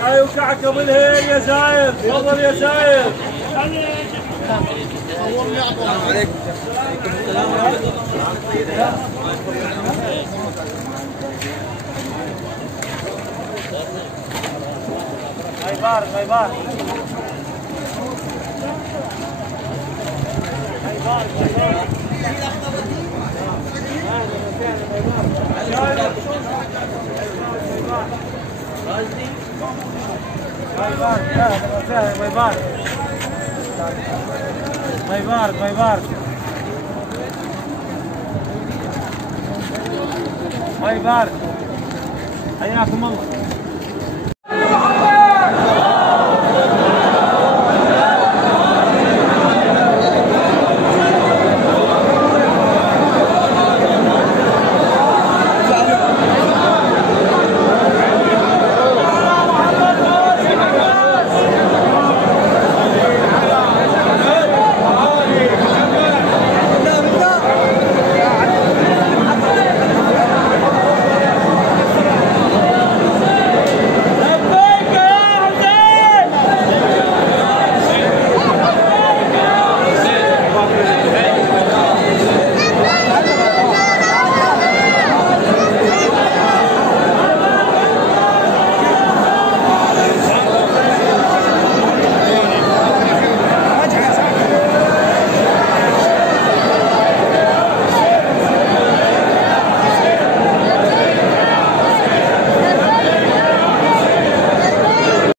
شاي وكعكه بالهيل يا زايد، تفضل يا زايد. السلام عليكم. السلام عليكم. الله يبارك الله يبارك. الله يبارك الله يبارك الله يبارك الله يبارك. حياكم الله.